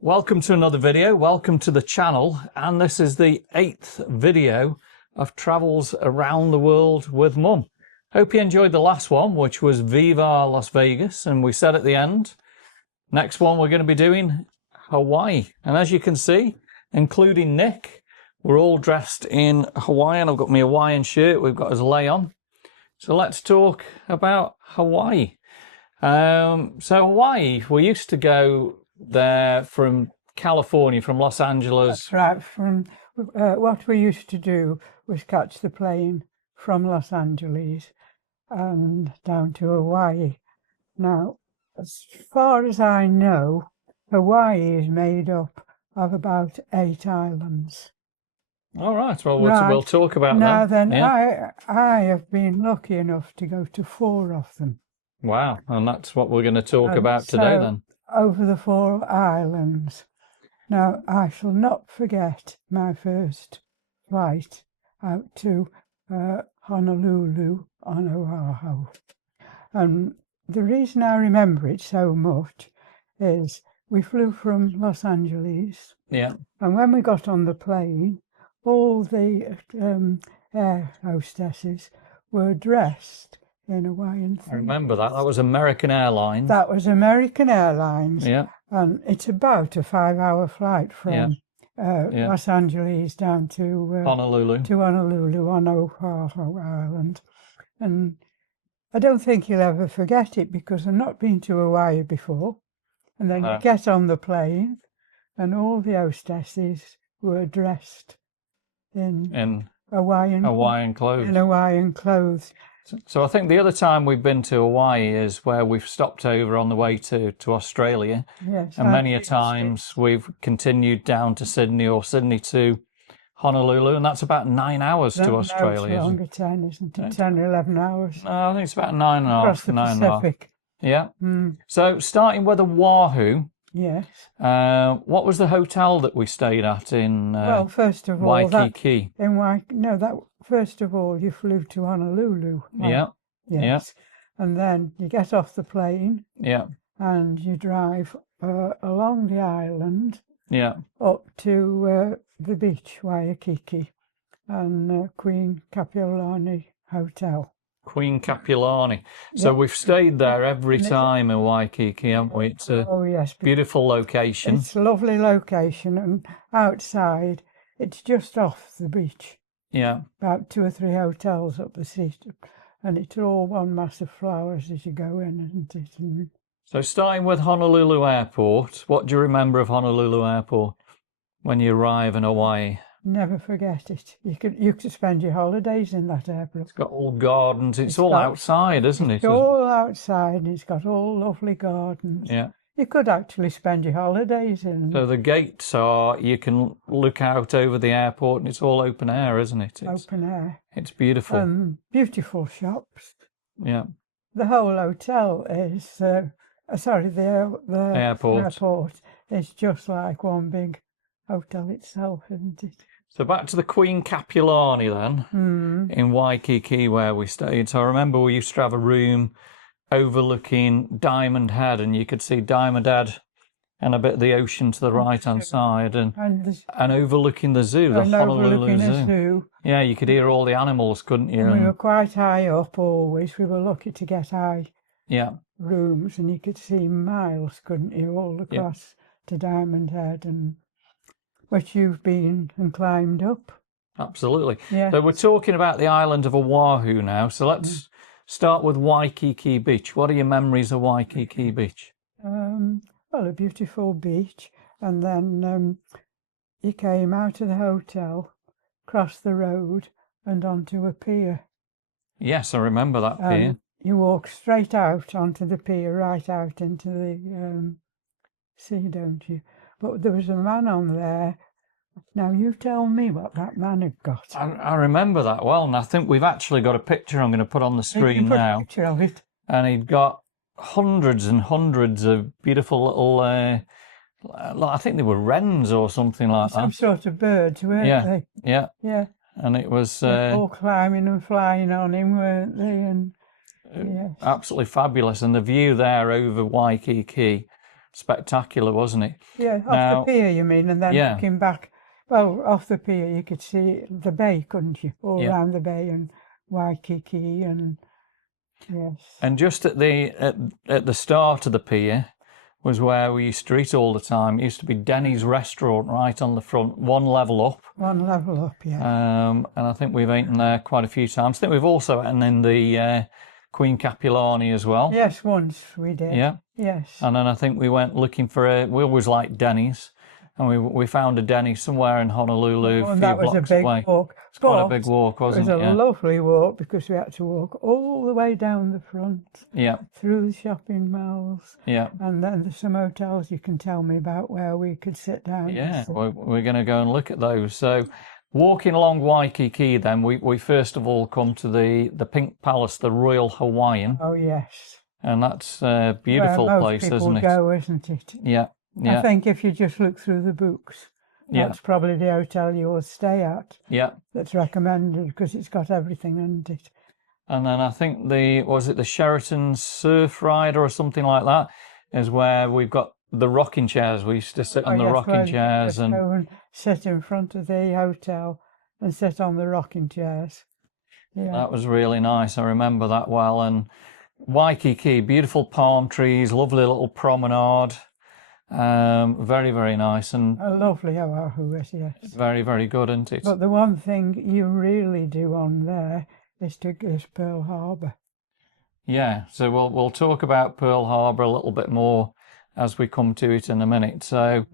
Welcome to another video, welcome to the channel, and this is the 8th video of travels around the world with Mum. Hope you enjoyed the last one, which was Viva Las Vegas, and we said at the end, next one we're going to be doing Hawaii. And as you can see, including Nick, we're all dressed in Hawaiian. I've got my Hawaiian shirt, we've got his lei on. So let's talk about Hawaii. So Hawaii, we used to go there from California, from Los Angeles. That's right. From what we used to do was catch the plane from Los Angeles and down to Hawaii. Now, as far as I know, Hawaii is made up of about 8 islands. All right, well, we'll talk about that. Now then, yeah. I have been lucky enough to go to 4 of them. Wow, and that's what we're going to talk about today then. Over the 4 islands. Now, I shall not forget my first flight out to Honolulu on Oahu. And the reason I remember it so much is we flew from Los Angeles. Yeah. And when we got on the plane, all the air hostesses were dressed in Hawaiian things. I remember that. That was American Airlines. That was American Airlines. Yeah. And it's about a 5-hour flight from Los Angeles down to Honolulu. To Honolulu on Oahu Island. And I don't think you'll ever forget it because I've not been to Hawaii before. And then you get on the plane and all the hostesses were dressed in Hawaiian clothes. In Hawaiian clothes. So I think the other time we've been to Hawaii is where we've stopped over on the way to Australia. Yes, and many a times we've continued down to Sydney or Sydney to Honolulu, and that's about 9 hours to Australia. It's longer, 10, isn't it? 10 or 11 hours. No, I think it's about 9 and a half. Across the Pacific. Yeah. So starting with Oahu. Yes. What was the hotel that we stayed at in well, first of all, Waikiki? First of all, you flew to Honolulu. Yeah. Yes. Yeah. And then you get off the plane. Yeah. And you drive along the island. Yeah. Up to the beach, Waikiki, and Queen Kapiolani Hotel. Queen Kapiolani. So we've stayed there every time in Waikiki, haven't we? It's a beautiful location. It's a lovely location, and outside, it's just off the beach. Yeah. About 2 or 3 hotels up the street, and it's all one mass of flowers as you go in, isn't it? And so starting with Honolulu Airport, what do you remember of Honolulu Airport when you arrive in Hawaii? Never forget it. You could spend your holidays in that airport. It's got all gardens. It's all outside, isn't it? It's all outside. It's got all lovely gardens. Yeah. You could actually spend your holidays in. So the gates are, you can look out over the airport and it's all open air, isn't it? Open air. It's beautiful. Beautiful shops. Yeah. The whole hotel is, the airport is just like one big hotel itself, isn't it? So back to the Queen Kapiolani then, in Waikiki where we stayed. So I remember we used to have a room overlooking Diamond Head, and you could see Diamond Head and a bit of the ocean to the right-hand side, and overlooking the zoo, the Honolulu Zoo. Yeah, you could hear all the animals, couldn't you? And we were quite high up always. We were lucky to get high rooms, and you could see miles, couldn't you, all across to Diamond Head, and which you've been and climbed up. Absolutely. Yeah. So we're talking about the island of Oahu now, so let's start with Waikiki Beach. What are your memories of Waikiki Beach? Well, a beautiful beach, and then you came out of the hotel, crossed the road, and onto a pier. Yes, I remember that pier. You walk straight out onto the pier, right out into the sea, don't you? But there was a man on there. Now, you tell me what that man had got. I remember that well, and I think we've actually got a picture I'm going to put on the screen now. A picture of it. And he'd got hundreds and hundreds of beautiful little, I think they were wrens or something like that. Some sort of birds, weren't they? Yeah. Yeah. And it was... all climbing and flying on him, weren't they? And absolutely fabulous. And the view there over Waikiki spectacular, wasn't it? Yeah, off Now, the pier, you mean, and then yeah. looking back. Well, off the pier, you could see the bay, couldn't you? All Yeah. around the bay and Waikiki and yes. And just at the start of the pier was where we used to eat all the time. It used to be Denny's restaurant right on the front, one level up. One level up, yeah. And I think we've eaten there quite a few times. I think we've also eaten in the Queen Capilani as well. Yes, once we did. Yeah. Yes. And then I think we went looking for we always liked Denny's. And we found a Denny's somewhere in Honolulu, Oh, a and few that was blocks a big away. walk. It's quite a big walk, wasn't it? It was a lovely walk because we had to walk all the way down the front, Yeah. through the shopping malls, Yeah. and then there's some hotels you can tell me about where we could sit down. Yeah, we're going to go and look at those. So walking along Waikiki then, we first of all come to the Pink Palace, the Royal Hawaiian. Oh, yes. And that's a beautiful where most place, people isn't it? go, isn't it? Yeah. I think if you just look through the books, Yeah. that's probably the hotel you will stay at. Yeah. That's recommended because it's got everything in it. And then I think was it the Sheraton Surf Rider or something like that, is where we've got the rocking chairs. We used to sit on the rocking chairs and go and sit in front of the hotel and sit on the rocking chairs. Yeah. That was really nice. I remember that well. And Waikiki, beautiful palm trees, lovely little promenade. Very, very nice and A lovely Oahu, yes. very, very good, isn't it? But the one thing you really do on there is Pearl Harbor. Yeah, so we'll talk about Pearl Harbor a little bit more as we come to it in a minute. So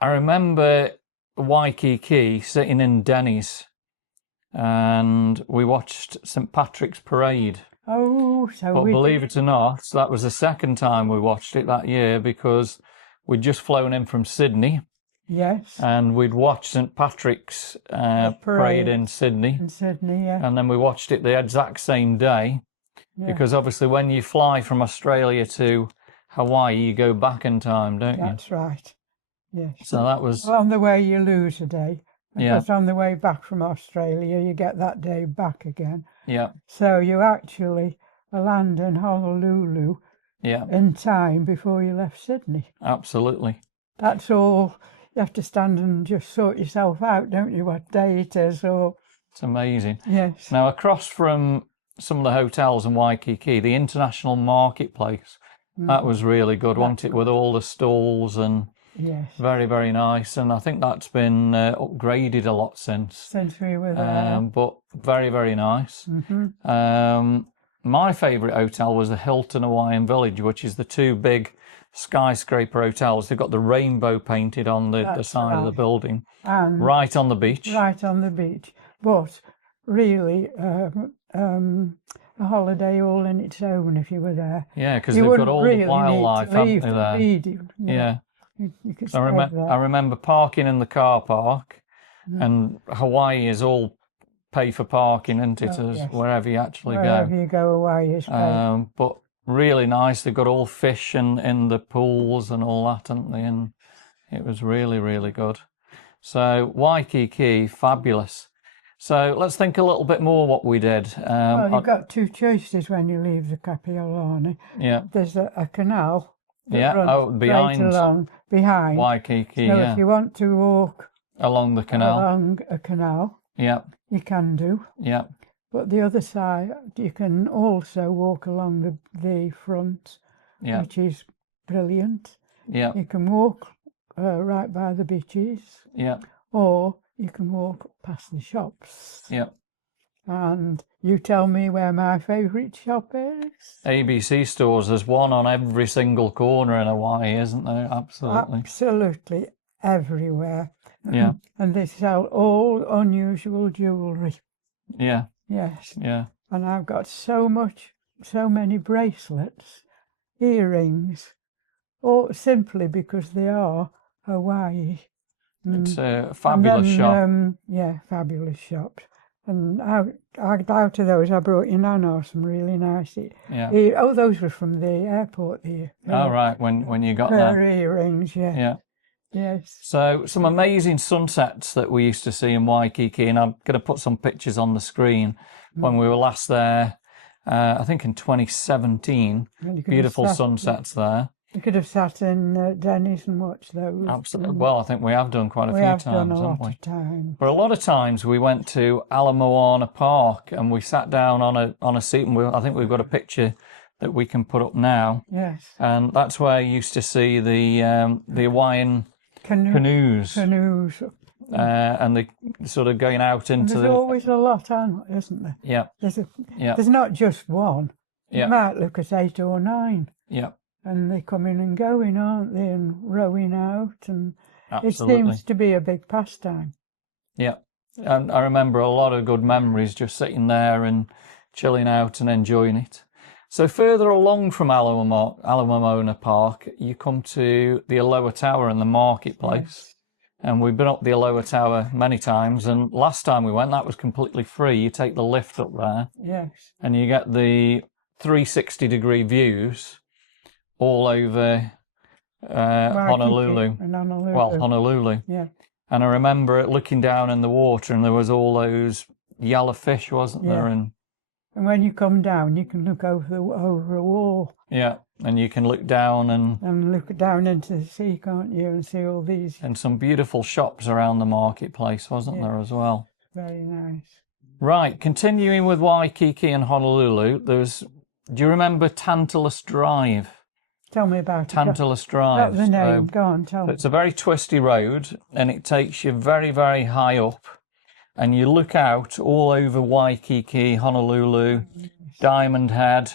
I remember Waikiki sitting in Denny's and we watched St. Patrick's Parade. Oh, so But believe it or not, that was the second time we watched it that year because we'd just flown in from Sydney. Yes. And we'd watched St. Patrick's parade in Sydney. In Sydney, yeah. And then we watched it the exact same day. Yeah. Because obviously when you fly from Australia to Hawaii, you go back in time, don't you? That's right. Yes. So that was... Well, on the way you lose a day. Yeah. Because on the way back from Australia, you get that day back again. Yeah. So you actually land in Honolulu Yeah. in time before you left Sydney. Absolutely. That's all. You have to stand and just sort yourself out, don't you, what day it is? Or It's amazing. yes. Now, across from some of the hotels in Waikiki, the International Marketplace, that was really good, wasn't it? With all the stalls and Yes. very, very nice. And I think that's been upgraded a lot since. Since we were there. But very, very nice. My favourite hotel was the Hilton Hawaiian Village, which is the two big skyscraper hotels. They've got the rainbow painted on the side of the building, And right on the beach. right on the beach. But really, a holiday all in its own if you were there. Yeah, because You they've got wouldn't all really the wildlife, need to leave haven't they, there? Yeah. You could I stay there. remember parking in the car park, and Hawaii is all pay for parking, isn't it, as yes. wherever you actually Wherever go. you go away is great. But really nice. They've got all fish in the pools and all that, haven't they? And it was really, really good. So Waikiki, fabulous. So let's think a little bit more what we did. Well, you've got two choices when you leave the Kapiolani. Yeah. There's a canal that Yeah, runs behind straight along behind. Waikiki, So yeah. if you want to walk Along the canal. along a canal, Yeah, you can do. yeah, But the other side, you can also walk along the front, yeah, which is brilliant. yeah, You can walk right by the beaches, yeah, or you can walk past the shops. yeah. And you tell me where my favourite shop is? ABC stores, there's one on every single corner in Hawaii, isn't there? Absolutely. Absolutely everywhere. Yeah, And they sell all unusual jewellery. yeah, Yes. yeah. And I've got so many bracelets, earrings, all simply because they are Hawaii. It's a fabulous shop. Yeah, fabulous shops. And out of those, I brought your Nana some really nice. Yeah. Those were from the airport here. All right, when you got Her there. earrings, yeah. Yeah. Yes. So some amazing sunsets that we used to see in Waikiki, and I'm going to put some pictures on the screen when we were last there. I think in 2017, And you could beautiful just sunsets there. We could have sat in Denny's and watched those. Absolutely. Well, I think we have done quite a We few have done times, a haven't lot we? of times. But a lot of times we went to Ala Moana Park and we sat down on a seat, and I think we've got a picture that we can put up now. Yes. And that's where you used to see the Hawaiian canoes. And the sort of going out into there's always a lot on, isn't there? Yeah. There's not just one. Yeah. You might look at 8 or 9. Yeah. And they're coming and going, aren't they? And rowing out, and Absolutely. It seems to be a big pastime. Yeah. And I remember a lot of good memories just sitting there and chilling out and enjoying it. So further along from Ala Moana Park, you come to the Aloha Tower and the marketplace. Yes. And we've been up the Aloha Tower many times. And last time we went, that was completely free. You take the lift up there. Yes. And you get the 360-degree views all over Honolulu. Well, Honolulu. Yeah. And I remember looking down in the water, and there was all those yellow fish, wasn't there? And when you come down, you can look over a wall. Yeah, and you can look down and look down into the sea, can't you? And see all these. And some beautiful shops around the marketplace, wasn't there, as well? Very nice. Right, continuing with Waikiki and Honolulu, do you remember Tantalus Drive? Tell me about Tantalus Drive. That's the name. Go on, tell me. It's a very twisty road, and it takes you very, very high up, and you look out all over Waikiki, Honolulu, Diamond Head.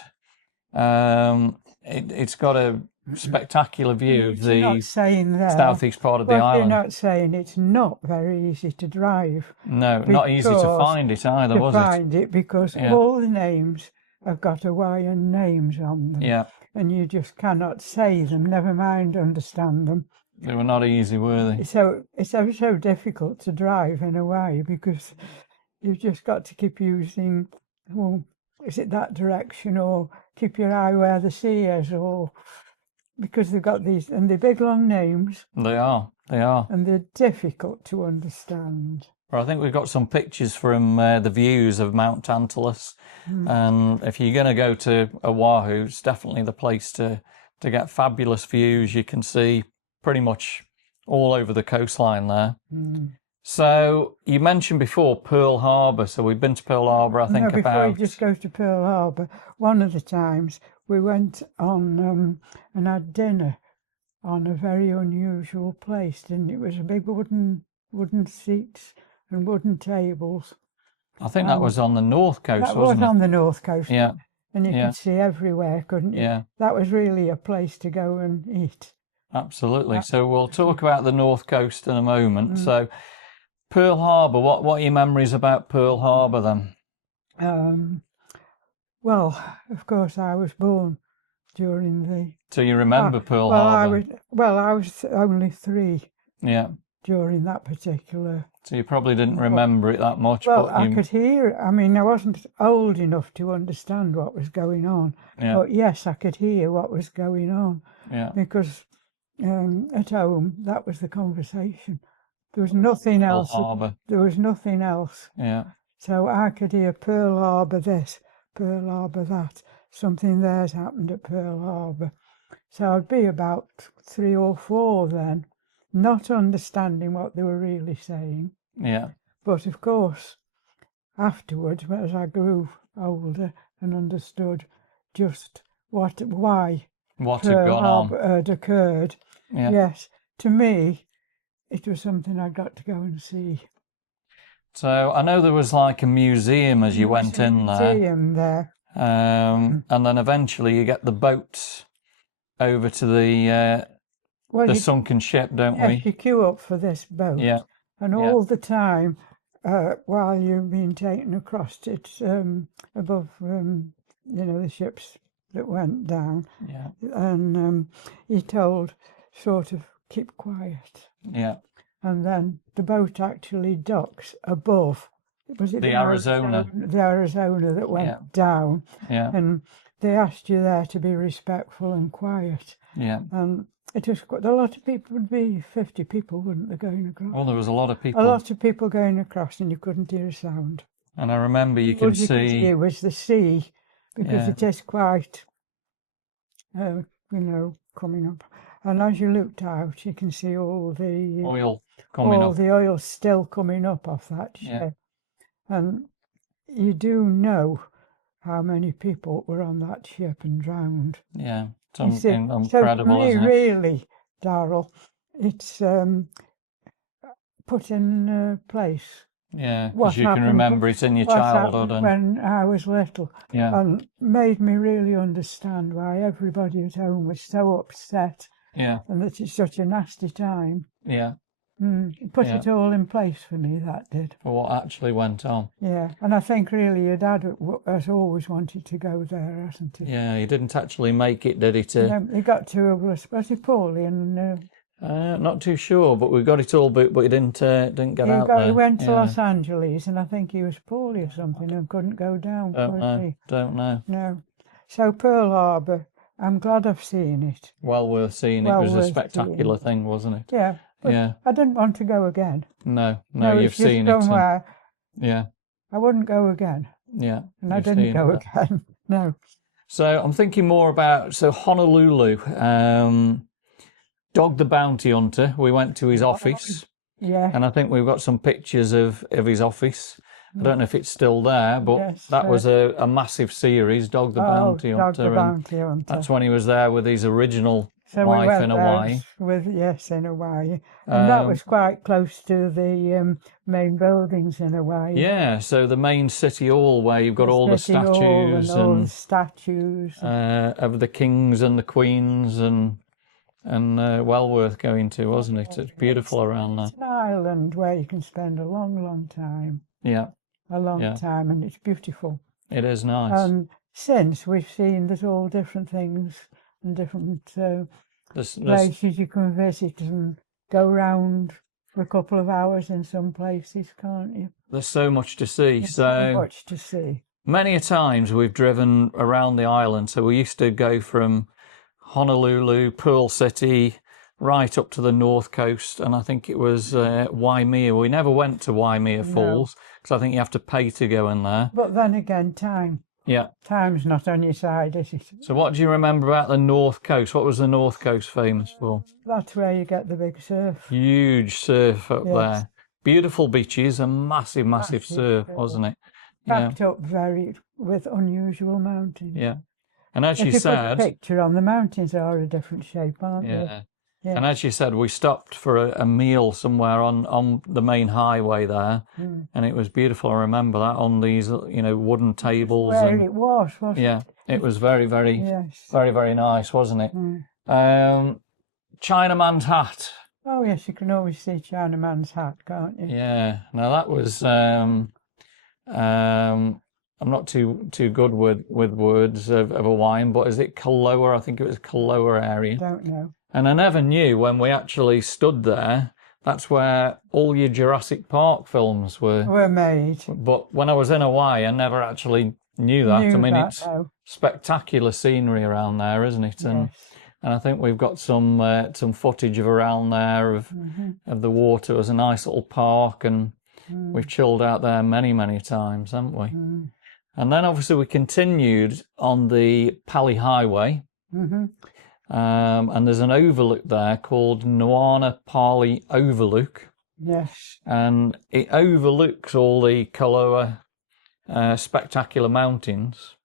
It's got a spectacular view of the southeast part of the island. You're not saying it's not very easy to drive. No, not easy to find it either, was it? To find it because all the names have got Hawaiian names on them. Yeah. And you just cannot say them, never mind understand them. They were not easy, were they? So it's ever so difficult to drive in a way because you've just got to keep using, well, is it that direction, or keep your eye where the sea is, or because they've got these, and they're big long names. They are. And they're difficult to understand. Well, I think we've got some pictures from the views of Mount Tantalus. And if you're going to go to Oahu, it's definitely the place to get fabulous views. You can see pretty much all over the coastline there. So you mentioned before Pearl Harbor. So we've been to Pearl Harbor, I think, before you just go to Pearl Harbor, one of the times we went on and had dinner on a very unusual place, and it was a big wooden seats and wooden tables. I think that was on the north coast, wasn't it? That was on the north coast. Yeah. And you could see everywhere, couldn't you? Yeah. That was really a place to go and eat. Absolutely. So we'll talk about the north coast in a moment. So Pearl Harbor, what are your memories about Pearl Harbor then? Well, of course, I was born during the... So you remember Pearl Harbor? I was only 3. Yeah. During that particular... So you probably didn't remember it that much. Well, I could hear, I mean, I wasn't old enough to understand what was going on. Yeah. But yes, I could hear what was going on. Yeah. Because at home, that was the conversation. There was nothing else. Pearl Harbor. There was nothing else. Yeah. So I could hear Pearl Harbor this, Pearl Harbor that. Something there's happened at Pearl Harbor. So I'd be about 3 or 4 then, not understanding what they were really saying. Yeah. But of course, afterwards, as I grew older and understood just what had gone on, had occurred, yes, to me, it was something I'd got to go and see. So I know there was like a museum as you went in there. Museum there. And then eventually you get the boat over to the sunken ship, don't we? Yes, you queue up for this boat. Yeah. And all the time, while you're being taken across, it's above, the ships that went down. Yeah. And you're told, sort of, keep quiet. Yeah. And then the boat actually docks above. Was it the Arizona? The Arizona that went down. Yeah. And they asked you there to be respectful and quiet. Yeah. And it was quite a lot of people, would be 50 people, wouldn't they, going across? Well, there was a lot of people. A lot of people going across, and you couldn't hear a sound. And I remember you could see... It was the sea, because it is quite, coming up. And as you looked out, you can see all the Oil coming up. the oil still coming up off that Yeah. ship. And you do know how many people were on that ship and drowned. Yeah. You see, Incredible, so for me, isn't it? really, Darryl, it's put in place. Yeah, What because you can happened- remember it in your what childhood. happened when I was little, Yeah, and made me really understand why everybody at home was so upset yeah, and that it's such a nasty time. yeah. It put Yeah. it all in place for me, that did. For what actually went on. Yeah, and I think really your dad has always wanted to go there, hasn't he? Yeah, he didn't actually make it, did he? He got to, was he poorly? And Not too sure, but we got it all booked, but he didn't get out there. he went to Yeah. Los Angeles, and I think he was poorly or something and couldn't go down. Don't know. No. So Pearl Harbor, I'm glad I've seen it. Well worth seeing. It Well was a worth spectacular seeing. thing, wasn't it? Yeah. But Yeah. I didn't want to go again. No, No, you've it's just seen it. somewhere Yeah, I wouldn't go again. yeah. And I you've didn't seen go it. again. No. So I'm thinking more about Honolulu. Dog the Bounty Hunter. We went to his office, Yeah. and I think we've got some pictures of his office. I don't know if it's still there, but Yes, that was a massive series, Dog the Bounty Dog Hunter. the and Bounty Hunter. that's when he was there with his original So we wife went in there Hawaii. in Hawaii. And that was quite close to the main buildings in Hawaii. Yeah, so the main city hall where you've got all the City Hall statues and all the statues. of the kings and the queens and well worth going to, wasn't it? It's beautiful around there. It's an island where you can spend a long, long time. Yeah, A long time, and it's beautiful. it is nice. And since we've seen there's all different things and different There's places you can visit and go round for a couple of hours in some places, can't you? there's so much to see. There's So much to see. many a times we've driven around the island. So we used to go from Honolulu, Pearl City, right up to the north coast, and I think it was Waimea. We never went to Waimea Falls because I think you have to pay to go in there. But then again, time. Yeah. Time's not on your side, is it? So what do you remember about the north coast? What was the north coast famous for? That's where you get the big surf. Huge surf up Yes. there. Beautiful beaches, a massive, massive surf, wasn't it? Yeah. Backed up with unusual mountains. Yeah. And as If you you put a said, picture on, the mountains are a different shape, aren't yeah. they? Yeah. And as you said, we stopped for a meal somewhere on the main highway there, and it was beautiful. I remember that on these, wooden tables. Where And, it was, wasn't yeah, it was very, very, Yes. very, very nice, wasn't it? Mm. Chinaman's hat. Oh yes, you can always see Chinaman's hat, can't you? Yeah. Now that was. I'm not too good with words of Hawaiian, but is it Kaloa? I think it was Kaloa area. Don't know. And I never knew when we actually stood there, that's where all your Jurassic Park films Were made. But when I was in Hawaii, I never actually knew that. It's spectacular scenery around there, isn't it? And and I think we've got some footage of around there of the water. It was a nice little park, and we've chilled out there many, many times, haven't we? And then obviously we continued on the Pali Highway. And there's an overlook there called Nuana Pali Overlook. Yes. And it overlooks all the Kaloa spectacular mountains.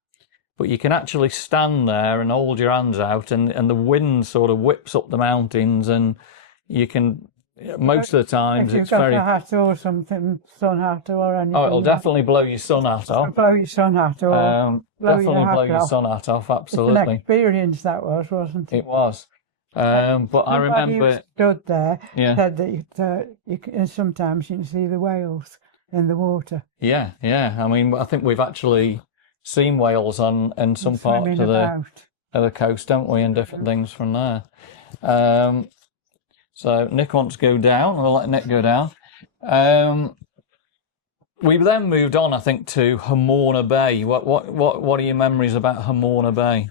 But you can actually stand there and hold your hands out, and the wind sort of whips up the mountains, and you can, most of the times, if it's you've got very... a hat or something, sun hat or anything. Oh, it'll definitely blow your sun hat off. Blow your sun hat or Definitely blow your off. sun hat off, It's an absolutely. experience that was, wasn't it? It was. But I remember... Who stood there Yeah. said that sometimes you can see the whales in the water. Yeah. I mean, I think we've actually seen whales in some parts of the coast, don't we, and different things from there. So Nick wants to go down. We'll let Nick go down. We then moved on, I think, to Hamorna Bay. What are your memories about Hamorna Bay?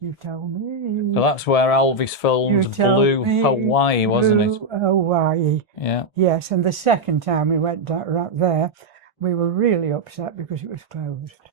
You tell me. So that's where Elvis filmed Blue Hawaii, wasn't it? Blue Hawaii. Yeah. Yes, and the second time we went right there, we were really upset because it was closed.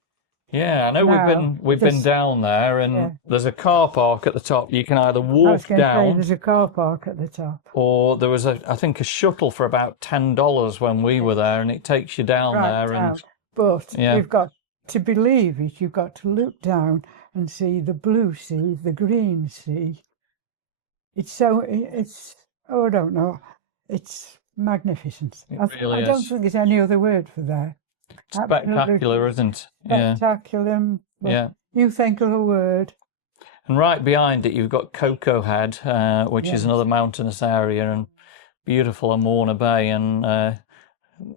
Yeah, I know Now, we've been this, down there, and yeah, there's a car park at the top. You can either I was walk going to say down, there's a car park at the top. or there was I think a shuttle for about $10 when we were there, and it takes you down Right there. And down. But yeah, you've got to believe it, you've got to look down and see the blue sea, the green sea. It's, oh, I don't know, it's magnificent. it I really don't is think there's any other word for that. Absolutely spectacular, isn't it? Yeah, spectacular. But yeah. you think of a word. And right behind it, you've got Cocoa Head, which is Yes. another mountainous area, and beautiful Amorna Bay, and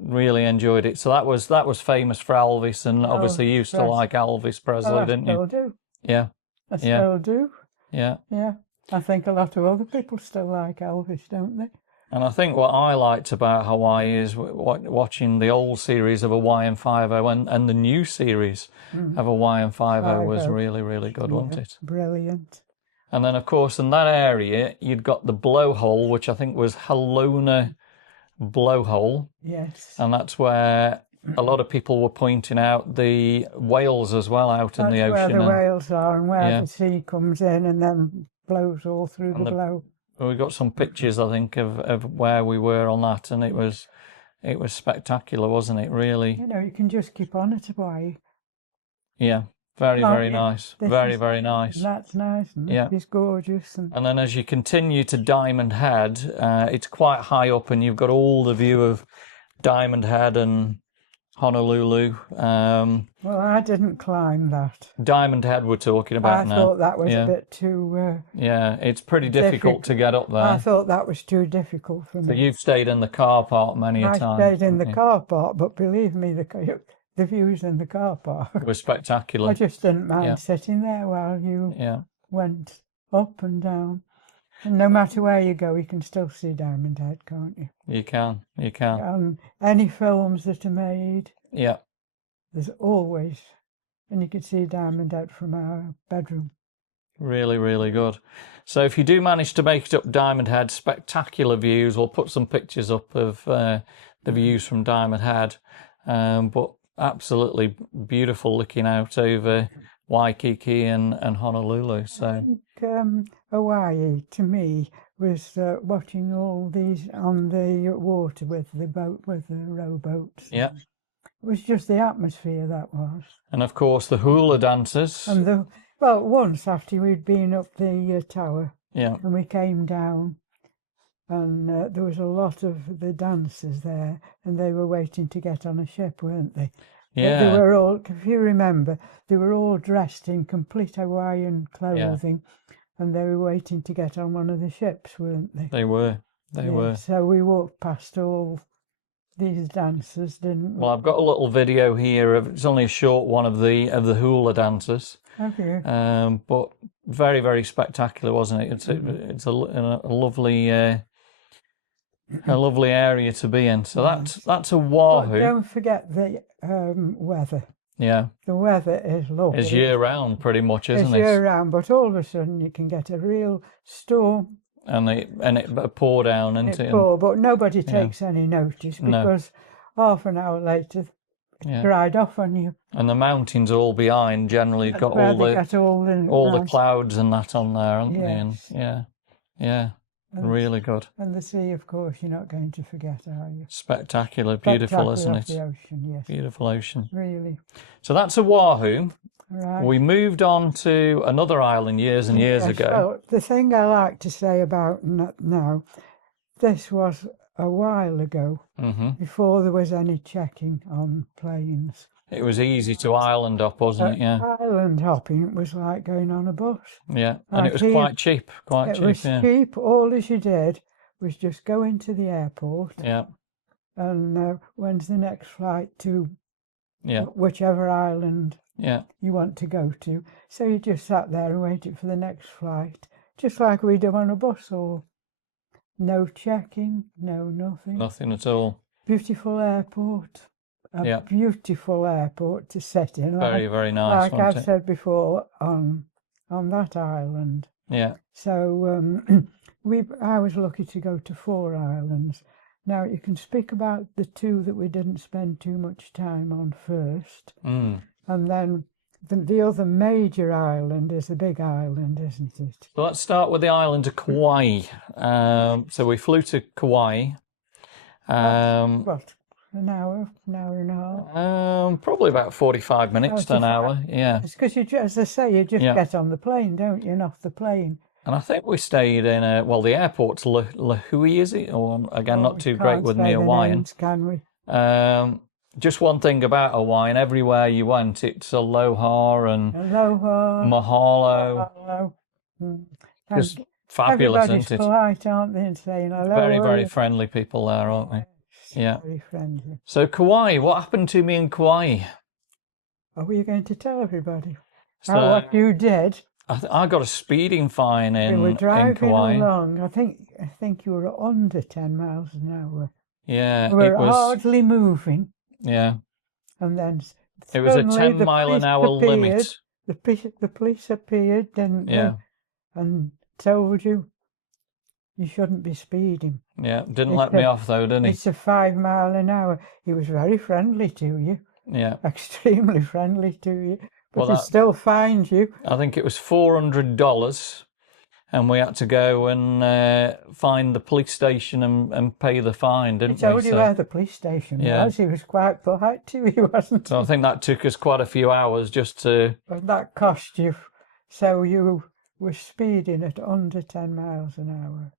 really enjoyed it. So that was famous for Elvis, and obviously you used to Elvis. like Elvis Presley, Well, I didn't you? still do. Yeah, I yeah, still do. yeah. Yeah. I think a lot of other people still like Elvis, don't they? And I think what I liked about Hawaii is watching the old series of Hawaiian 5-0 and the new series of Hawaiian 5-0 was 5-0. really, really good, wasn't it? Brilliant. And then, of course, in that area, you'd got the blowhole, which I think was Halona Blowhole. Yes. And that's where a lot of people were pointing out the whales as well out in the That's ocean. where the whales are and where yeah. the sea comes in and then blows all through the blow. We got some pictures, I think, of where we were on that, and it was spectacular, wasn't it? Really. You know, you can just keep on at Hawaii. Yeah, very, Can't very you? nice. This Very, is- very nice. That's nice. And Yeah. it's gorgeous. And And then as you continue to Diamond Head, it's quite high up, and you've got all the view of Diamond Head and Honolulu. well, I didn't climb that. Diamond Head we're talking about I now. thought that was yeah. a bit too. Yeah, it's pretty difficult to get up there. I thought that was too difficult for So me. you've stayed in the car park many a I time. stayed in the haven't car park, but believe me, the views in the car park. you? It was spectacular. I just didn't mind Yeah. sitting there while you Yeah. went up and down. And no matter where you go, you can still see Diamond Head, can't you? You can. Any films that are made, Yeah. there's always, and you can see Diamond Head from our bedroom. Really, really good. So if you do manage to make it up Diamond Head, spectacular views. We'll put some pictures up of the views from Diamond Head, but absolutely beautiful looking out over Waikiki and Honolulu. So Hawaii, to me, was watching all these on the water with the boat, with the rowboats. yeah, It was just the atmosphere that was. and of course the hula dancers. And once after we'd been up the tower, Yeah, and we came down, and there was a lot of the dancers there, and they were waiting to get on a ship, weren't they? But yeah, they were all, if you remember, they were all dressed in complete Hawaiian clothing, and they were waiting to get on one of the ships, weren't they? they were. They were. So we walked past all these dancers, didn't we? Well, I've got a little video here of, it's only a short one of the hula dancers. Okay. But very, very spectacular, wasn't it? It's a lovely area to be in. So that's But Oahu. don't forget the weather. Yeah, The weather is lovely. it's year round pretty much, isn't It's it? year round, but all of a sudden you can get a real storm. And it pour down into it. But nobody takes any notice No. because half an hour later it's dried off on you. And the mountains all behind generally got Where all they the get all the nice- clouds and that on there, haven't they? And Yes. yeah, really good. And the sea, of course, you're not going to forget, are you? Spectacular, beautiful, isn't Spectacular it? of the ocean, yes. Beautiful ocean. Really. So that's Oahu. Right. We moved on to another island years and years Yes, ago. well, the thing I like to say about now, this was a while ago, hmm before there was any checking on planes. It was easy to island up, wasn't it? Yeah, Island hopping was like going on a bus. yeah, and Like it was here- quite cheap, It was yeah, cheap. All as you did was just go into the airport yeah, and when's the next flight to yeah, whichever island yeah. you want to go to. So you just sat there and waited for the next flight, just like we do on a bus. Or no checking, no nothing. Nothing at all. Beautiful airport. Yeah. Beautiful airport to set in. Very, very nice. Like wasn't I've it? said before, on that island. Yeah, So I was lucky to go to 4 islands. Now you can speak about the 2 that we didn't spend too much time on first, mm. and then the other major island is the big island, isn't it? So let's start with the island of Kauai. So we flew to Kauai. What, an hour and a half? Probably about 45 minutes to an hour, yeah. It's because, as I say, you just get on the plane, don't you, and off the plane. And I think we stayed in the airport's Lahui, is it? Or, again, not too great with me Hawaiian. Names, can we? Just one thing about Hawaiian, everywhere you went, it's aloha and mahalo. Just fabulous, isn't it? Polite, aren't they, and saying hello? Very, very friendly people there, aren't they? Yeah. Very friendly. So Kauai, what happened to me in Kauai? Oh, were you going to tell everybody? What you did? I got a speeding fine in Kauai. We were driving along. I think you were under 10 miles an hour. Yeah, we were hardly moving. Yeah. And then it was a 10-mile-an-hour limit. The police appeared, didn't they? And told you shouldn't be speeding. Yeah, didn't let me off though, didn't he? It's a 5 mile an hour. He was very friendly to you. Yeah. Extremely friendly to you. But he still fined you. I think it was $400. And we had to go and find the police station and pay the fine, didn't we? He told you where the police station was. He was quite polite to you, wasn't he? So I think that took us quite a few hours just to... But that cost you. So you were speeding at under 10 miles an hour.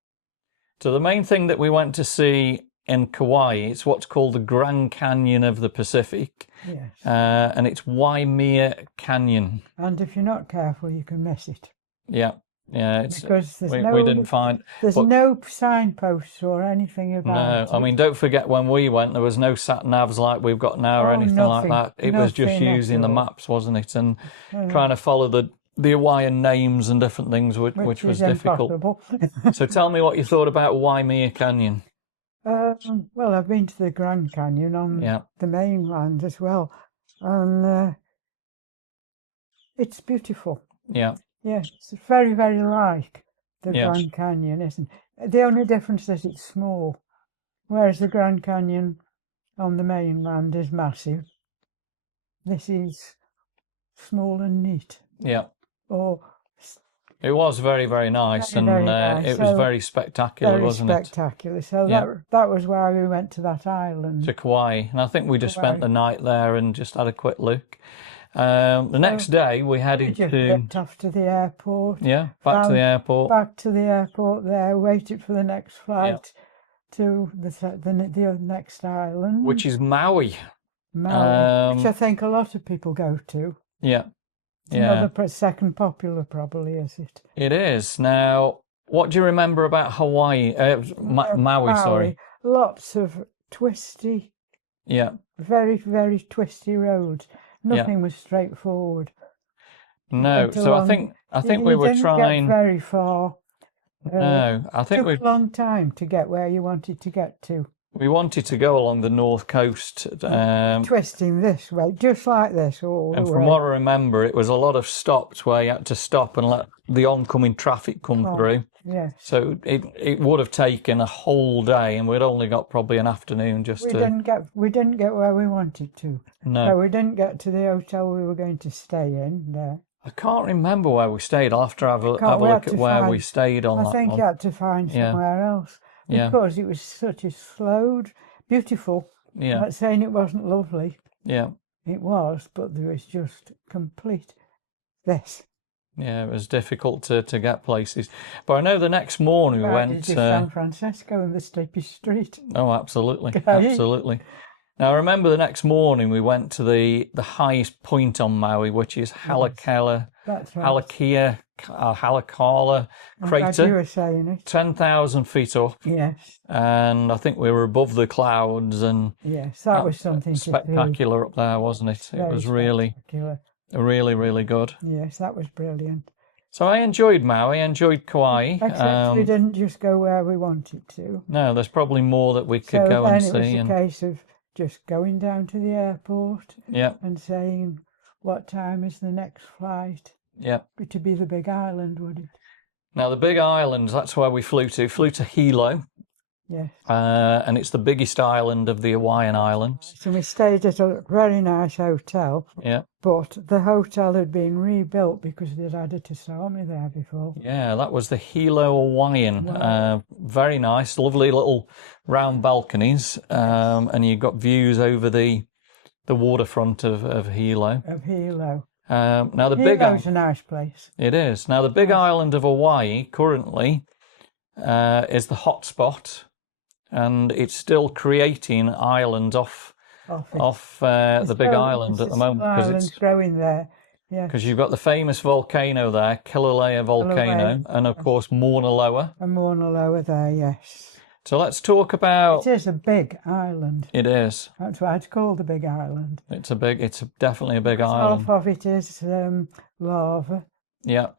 So the main thing that we went to see in Kauai, it's what's called the Grand Canyon of the Pacific. Yes. And it's Waimea Canyon. And if you're not careful, you can miss it. Yeah. Yeah, it's, because we didn't find... There's no signposts or anything about it. No, I mean, don't forget when we went, there was no sat-navs like we've got now or anything like that. It was just using the maps, wasn't it? And trying to follow the Hawaiian names and different things, which was difficult. So tell me what you thought about Waimea Canyon. Well, I've been to the Grand Canyon on the mainland as well. And it's beautiful. Yeah. Yeah, it's very, very like the Grand Canyon, isn't it? The only difference is it's small, whereas the Grand Canyon on the mainland is massive. This is small and neat. Yeah. It was very, very nice, and it was very spectacular, wasn't it? Very spectacular. So that was why we went to that island. To Kauai. And I think we just spent the night there and just had a quick look. The next day we headed to... off to the airport. Yeah, back to the airport. Back to the airport there, waited for the next flight to the next island. Which is Maui. Maui, which I think a lot of people go to. Yeah. It's another second popular, probably, is it? It is. Now, what do you remember about Hawaii? Maui, sorry. Lots of twisty, very, very twisty roads. Nothing was straightforward. No, so I think we were trying... Get very far. No, I think it took a long time to get where you wanted to get to. We wanted to go along the north coast. Twisting this way, just like this all the way. And from what I remember, it was a lot of stops where you had to stop and let the oncoming traffic come through. Yes. So it would have taken a whole day, and we'd only got probably an afternoon we didn't get where we wanted to. No. So we didn't get to the hotel we were going to stay in there. I can't remember where we stayed. I'll have to have a look at where we stayed on that one. I think you had to find somewhere else. Because it was such a slowed, beautiful. Yeah. I'm not saying it wasn't lovely. Yeah. It was, but there was just complete this. Yeah, it was difficult to get places. But I know the next morning we went to San Francisco and the steepest street. Oh, absolutely. Absolutely. Now, I remember the next morning we went to the highest point on Maui, which is Halakala crater. You were saying it. 10,000 feet up. Yes. And I think we were above the clouds, and yes, that was something spectacular up there, wasn't it? It was really good. Yes, that was brilliant. So I enjoyed Maui, I enjoyed Kauai. Except we didn't just go where we wanted to. No, there's probably more that we could go and see. So then it was a case of just going down to the airport and saying, what time is the next flight? Yeah. To be the Big Island, would it? Now, the Big Islands, that's where we flew to. Flew to Hilo. Yes. And it's the biggest island of the Hawaiian Islands. So we stayed at a very nice hotel. Yeah. But the hotel had been rebuilt because they'd had a Tasami there before. Yeah, that was the Hilo Hawaiian. Wow. Very nice, lovely little round balconies, and you've got views over the waterfront of Hilo. Of Hilo. Now the Hilo's a nice place. It is. Now the big island of Hawaii currently is the hotspot, and it's still creating islands off the big island at the moment because it's growing there. Yeah. Because you've got the famous volcano there, Kilauea volcano, and of course Mauna Loa. And Mauna Loa there, yes. So let's talk about. It is a big island. It is. That's why it's called a big island. It's definitely a big island. Half of it is lava. Yeah.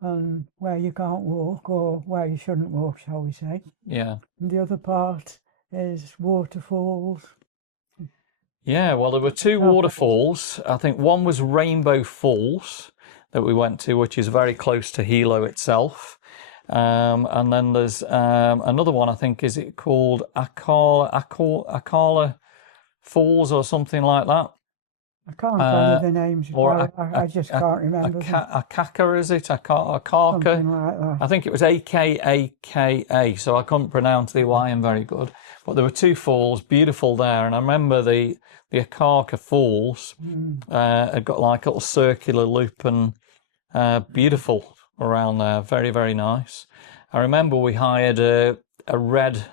And where you can't walk, or where you shouldn't walk, shall we say. Yeah. And the other part is waterfalls. Yeah, well, there were two waterfalls. I think one was Rainbow Falls that we went to, which is very close to Hilo itself. And then there's another one, I think, is it called Akala Falls or something like that? I can't tell you the names, or I just can't remember. Akaka, is it? Akaka? Something like that. I think it was Akaka, so I couldn't pronounce the Hawaiian very good. But there were two falls, beautiful there, and I remember the Akaka Falls had got like a little circular loop and beautiful around there, very, very nice. I remember we hired a red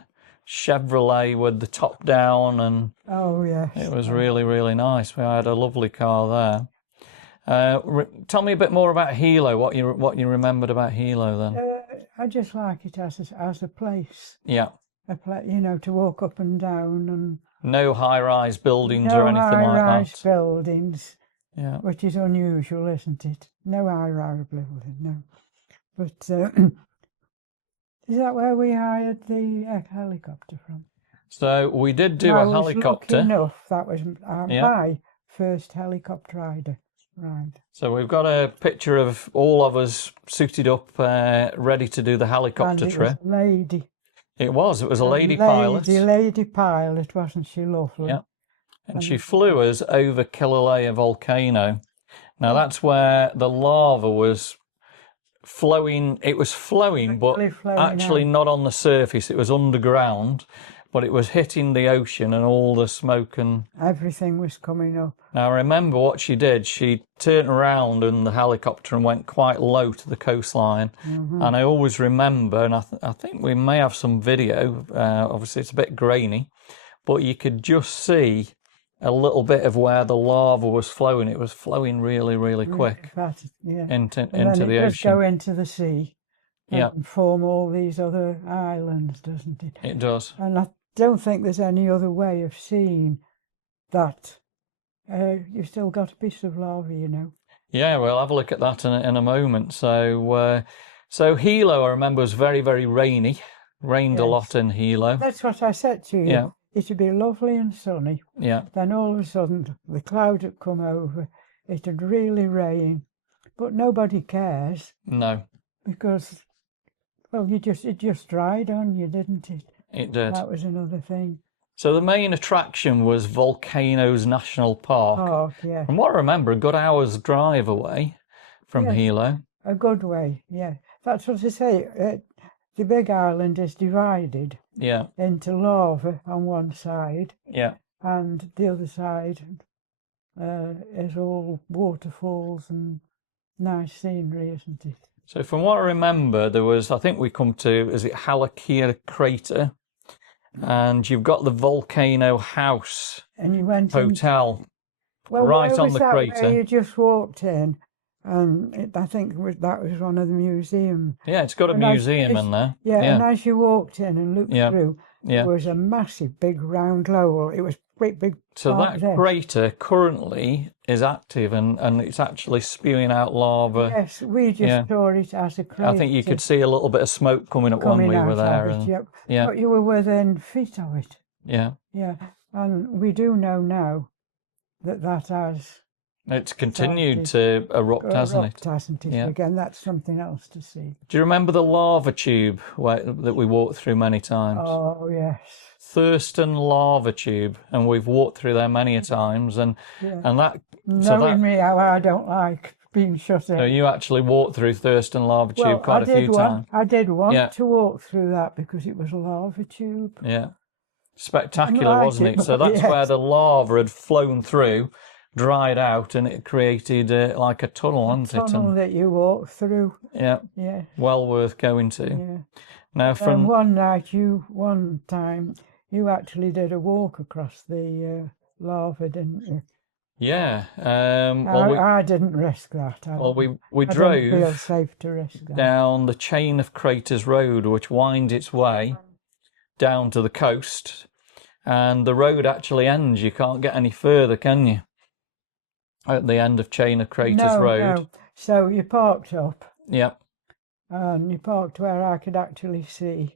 Chevrolet with the top down, and it was really, really nice. We had a lovely car there. Tell me a bit more about Hilo. What you remembered about Hilo then? I just like it as a place. Yeah. A place, to walk up and down, and no high-rise buildings or anything like that. No high-rise buildings. Yeah. Which is unusual, isn't it? No high-rise building, no. But is that where we hired the helicopter from? So we did do a helicopter. Lucky enough, that was my first helicopter ride. So we've got a picture of all of us suited up, ready to do the helicopter trip. Was a lady. It was a lady pilot. Lady pilot, wasn't she lovely? Yeah. And she flew us over Kilauea volcano. Now that's where the lava was flowing. It was flowing, but actually not on the surface. It was underground, but it was hitting the ocean, and all the smoke and everything was coming up. Now I remember what she did. She turned around in the helicopter and went quite low to the coastline. And I always remember, and I think we may have some video. Obviously, it's a bit grainy, but you could just see a little bit of where the lava was flowing. It was flowing really, really quick into the ocean. It does go into the sea and form all these other islands, doesn't it? It does. And I don't think there's any other way of seeing that. You've still got a piece of lava, Yeah, we'll have a look at that in a moment. So Hilo, I remember, was very, very rainy. Rained a lot in Hilo. That's what I said to you. Yeah. It'd be lovely and sunny. Yeah. Then all of a sudden, the cloud had come over. It'd really rain, but nobody cares. No. Because, well, it just dried on you, didn't it? It did. That was another thing. So the main attraction was Volcanoes National Park. Yeah. From what I remember, a good hour's drive away from Hilo. A good way, yeah. That's what I say. The big island is divided into lava on one side, and the other side is all waterfalls and nice scenery, isn't it? So from what I remember, there was, I think we come to, is it Halakea Crater? And you've got the Volcano House and you went hotel right on the crater. Where you just walked in, and I think that was one of the museums. Yeah, it's got a museum in there. Yeah, and as you walked in and looked through, there was a massive big round hole. It was great big. So that crater currently is active, and it's actually spewing out lava. Yes, we just saw it as a crater. I think you could see a little bit of smoke coming up when we were there. But you were within feet of it. Yeah. Yeah, and we do know now that has It's continued to erupt, hasn't it? Hasn't it? Yeah. Again, that's something else to see. Do you remember the lava tube that we walked through many times? Oh, yes. Thurston lava tube, and we've walked through there many a times, and that. Knowing me how I don't like being shut in. So you actually walked through Thurston lava tube quite a few times. I did want to walk through that because it was a lava tube. Yeah, spectacular, wasn't it? So that's where the lava had flown through, dried out, and it created like a tunnel, hasn't it? Tunnel that you walk through. Yeah. Yeah. Well worth going to. Yeah. Now, from one time you actually did a walk across the lava, didn't you? Yeah. I didn't risk that. We drove. I didn't feel safe to risk that. Down the chain of craters road, which winds its way down to the coast, and the road actually ends. You can't get any further, can you? At the end of chain of craters road. No. So you parked up. Yep. And you parked where I could actually see,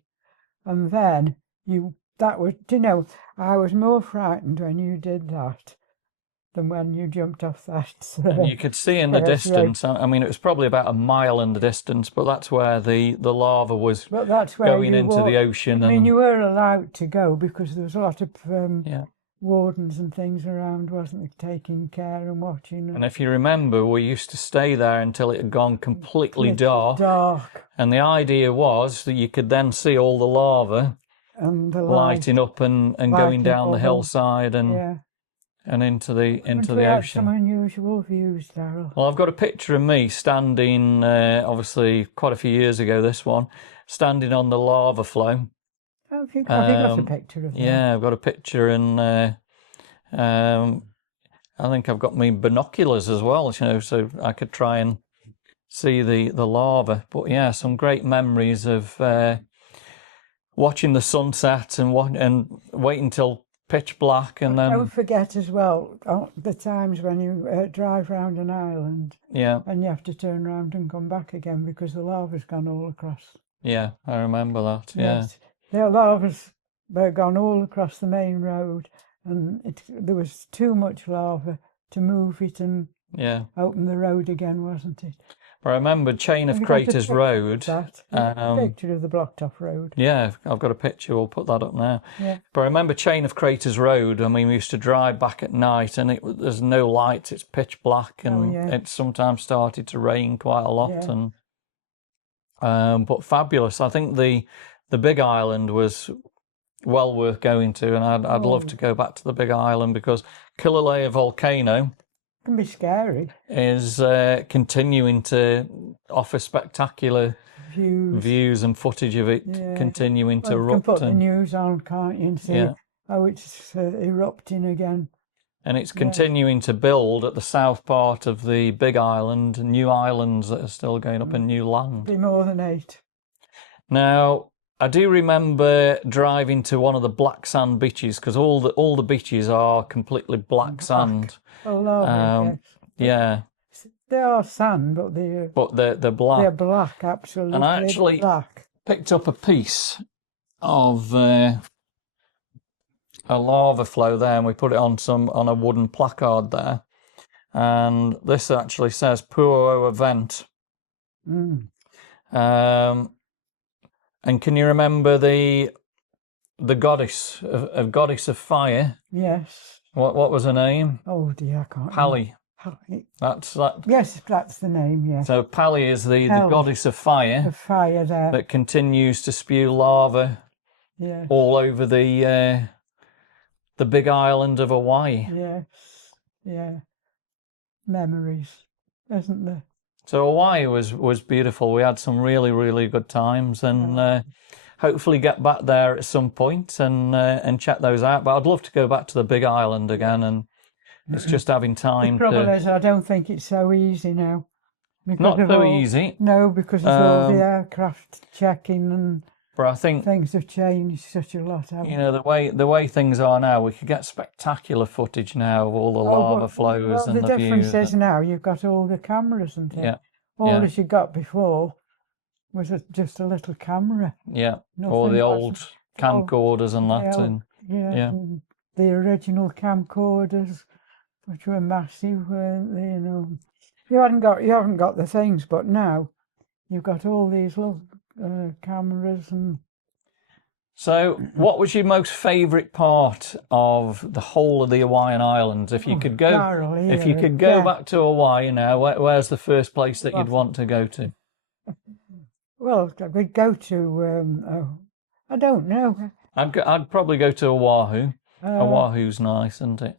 and then I was more frightened when you did that than when you jumped off that. And you could see in the distance, I mean, it was probably about a mile in the distance, but that's where the lava was going into the ocean. I mean, you were allowed to go because there was a lot of wardens and things around, wasn't it, taking care and watching. And if you remember, we used to stay there until it had gone completely dark. And the idea was that you could then see all the lava and the lighting up and going down the hillside and into the ocean. Some unusual views, Darryl. Well, I've got a picture of me standing, obviously quite a few years ago, this one, standing on the lava flow. Have you got a picture of that? Yeah, I've got a picture, and I think I've got my binoculars as well, so I could try and see the lava. But yeah, some great memories of watching the sunset and waiting till pitch black, and then don't forget as well the times when you drive round an island. Yeah. And you have to turn round and come back again because the lava's gone all across. Yeah, I remember that. Yes. The lava's gone all across the main road, and there was too much lava to move it and open the road again, wasn't it? I remember Chain of Craters Road. Picture of the blocked off road. Yeah, I've got a picture. We'll put that up now. Yeah. But I remember Chain of Craters Road. I mean, we used to drive back at night, and there's no lights. It's pitch black, and it sometimes started to rain quite a lot. Yeah. And but fabulous. I think the Big Island was well worth going to, and I'd love to go back to the Big Island because Kilauea volcano can be scary. Is continuing to offer spectacular views and footage of it continuing to erupt. You can put the news on, can't you, and see how it's erupting again. And it's continuing to build at the south part of the Big Island, new islands that are still going up in new land. Be more than 8. Now, I do remember driving to one of the black sand beaches because all the beaches are completely black sand. Oh, lovely, yeah. They are sand, but they're black. They're black, absolutely. And I actually picked up a piece of a lava flow there, and we put it on a wooden placard there. And this actually says Pu'o event. And can you remember the goddess of fire? Yes. What was her name? Oh dear, I can't. Pali. That's that. Yes, that's the name. Yes. So Pali is the goddess of fire. The fire there that continues to spew lava. Yes. All over the Big Island of Hawaii. Yes. Yeah. Memories, isn't there? So Hawaii was beautiful. We had some really, really good times, and hopefully get back there at some point and check those out. But I'd love to go back to the Big Island again, and it's just having time. The trouble is, I don't think it's so easy now. Not so easy. No, because of all the aircraft checking and. But I think things have changed such a lot. You know, the way things are now, we could get spectacular footage now of all the lava flows and the views. The difference is now you've got all the cameras and things. All that you got before was just a little camera. Yeah, or the old camcorders and that. And the original camcorders. which were massive, weren't they? You know, you haven't got the things, but now you've got all these little cameras and. So, what was your most favourite part of the whole of the Hawaiian Islands? If you could go, back to Hawaii now, where's the first place that you'd want to go to? Well, we'd go to. I don't know. I'd probably go to Oahu. Oahu's nice, isn't it?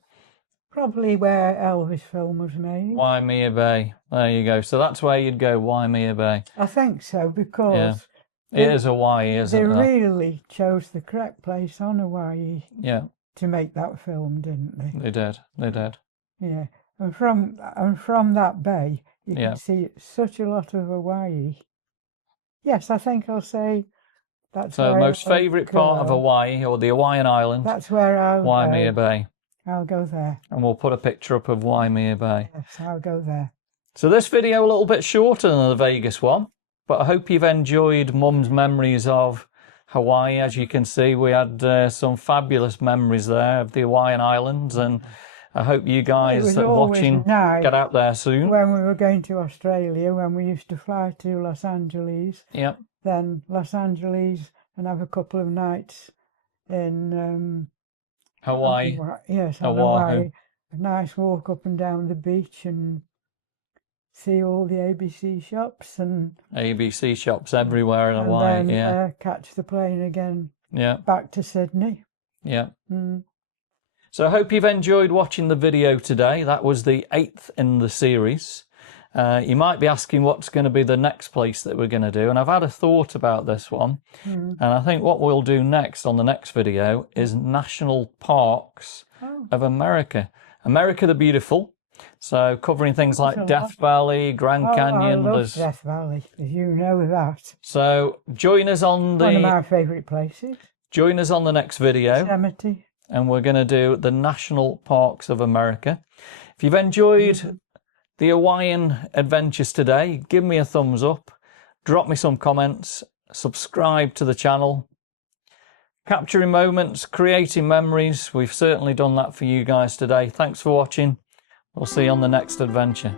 Probably where Elvis film was made. Waimea Bay. There you go. So that's where you'd go, Waimea Bay. I think so, because it is Hawaii, isn't it? They really chose the correct place on Hawaii. Yeah. To make that film, didn't they? They did. They did. Yeah, and from that bay, you can see such a lot of Hawaii. Yes, I think I'll say that's. So, most favourite part of Hawaii, or the Hawaiian Islands? That's where I'll Waimea Bay. I'll go there. And we'll put a picture up of Waimea Bay. Yes, I'll go there. So this video a little bit shorter than the Vegas one, but I hope you've enjoyed Mum's memories of Hawaii. As you can see, we had some fabulous memories there of the Hawaiian Islands, and I hope you guys that are watching get out there soon. When we were going to Australia, when we used to fly to Los Angeles, then Los Angeles, and have a couple of nights in Hawaii. Yes, Hawaii. A nice walk up and down the beach and see all the ABC shops and ABC shops everywhere in Hawaii. And then catch the plane again. Yeah. Back to Sydney. Yeah. So I hope you've enjoyed watching the video today. That was the 8th in the series. You might be asking what's going to be the next place that we're going to do, and I've had a thought about this one, and I think what we'll do next on the next video is National Parks of America. America the Beautiful, so covering things like Death Valley, Grand Canyon. I love Death Valley, as you know that. So join us on one of my favourite places. Join us on the next video. Yosemite. And we're going to do the National Parks of America. If you've enjoyed the Hawaiian adventures today, give me a thumbs up, drop me some comments, subscribe to the channel. Capturing moments, creating memories. We've certainly done that for you guys today. Thanks for watching. We'll see you on the next adventure.